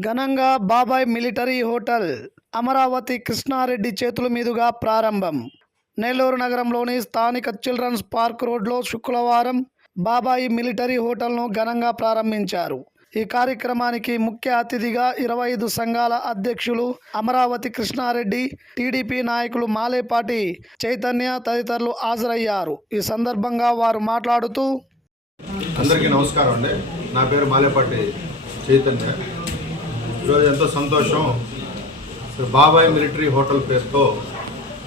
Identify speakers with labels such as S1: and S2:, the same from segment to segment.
S1: ఘనంగా బాబాయ్ military hotel Amaravati Krishna Reddy చేతుల మీదుగా ప్రారంభం. నెల్లూరు నగరంలోని స్థానిక చిల్డ్రన్స్ పార్క్ రోడ్లో శుక్రవారం బాబాయి మిలిటరీ హోటల్ను ఘనంగా ప్రారంభించారు. ఈ కార్యక్రమానికి ముఖ్య అతిథిగా ఇరవై ఐదు సంఘాల అధ్యక్షులు అమరావతి కృష్ణారెడ్డి టీడీపీ నాయకులు మాలేపాటి చైతన్య తదితరులు హాజరయ్యారు. ఈ సందర్భంగా వారు మాట్లాడుతూ
S2: అందరికీ నమస్కారం అండి. నా పేరు మాలేపాటి చైతన్య. ఈరోజు ఎంతో సంతోషం. బాబాయ్ మిలిటరీ హోటల్ పేరుతో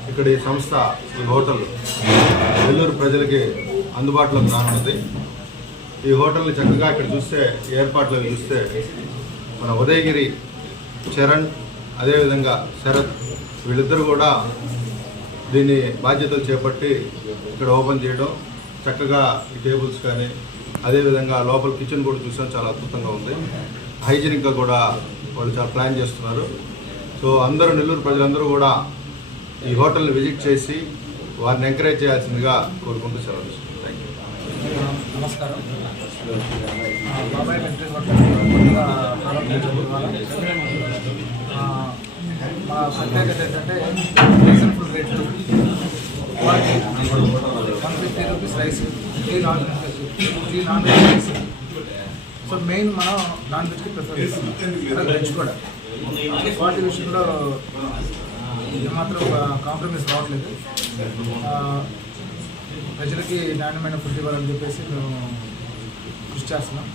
S2: ఇక్కడ ఈ సంస్థ ఈ హోటల్ నెల్లూరు ప్రజలకి అందుబాటులోకి రానున్నది ఈ హోటల్ని చక్కగా ఇక్కడ చూస్తే ఏర్పాట్లు చూస్తే మన ఉదయగిరి చరణ్ అదేవిధంగా శరత్ వీళ్ళిద్దరూ కూడా దీన్ని బాధ్యతలు చేపట్టి ఇక్కడ ఓపెన్ చేయడం చక్కగా ఈ టేబుల్స్ కానీ అదేవిధంగా లోపల కిచెన్ కూడా చూసాం చాలా అద్భుతంగా ఉంది. హైజీనిక్గా కూడా వాళ్ళు చాలా ప్లాన్ చేస్తున్నారు. సో అందరూ నెల్లూరు ప్రజలందరూ కూడా ఈ హోటల్ని విజిట్ చేసి వారిని ఎంకరేజ్ చేయాల్సిందిగా కోరుకుంటూ సెలవు థ్యాంక్ యూ
S3: నమస్కారం. బాబాయ్ వెంకటేశ్వర మా ప్రత్యేకత ఏంటంటే రీజనబుల్ రేట్లు fifty rupees rice three non veg three non veg rice so main మనం నాన్ వెజ్కి ప్రిఫర్ చేస్తాం వెజ్ కూడా. క్వాలిటీ విషయంలో ఏమాత్రం కాంప్రమైజ్ రావట్లేదు. ప్రజలకి నాణ్యమైన ఫుడ్ ఇవ్వాలని చెప్పేసి మేము కృషి చేస్తున్నాం.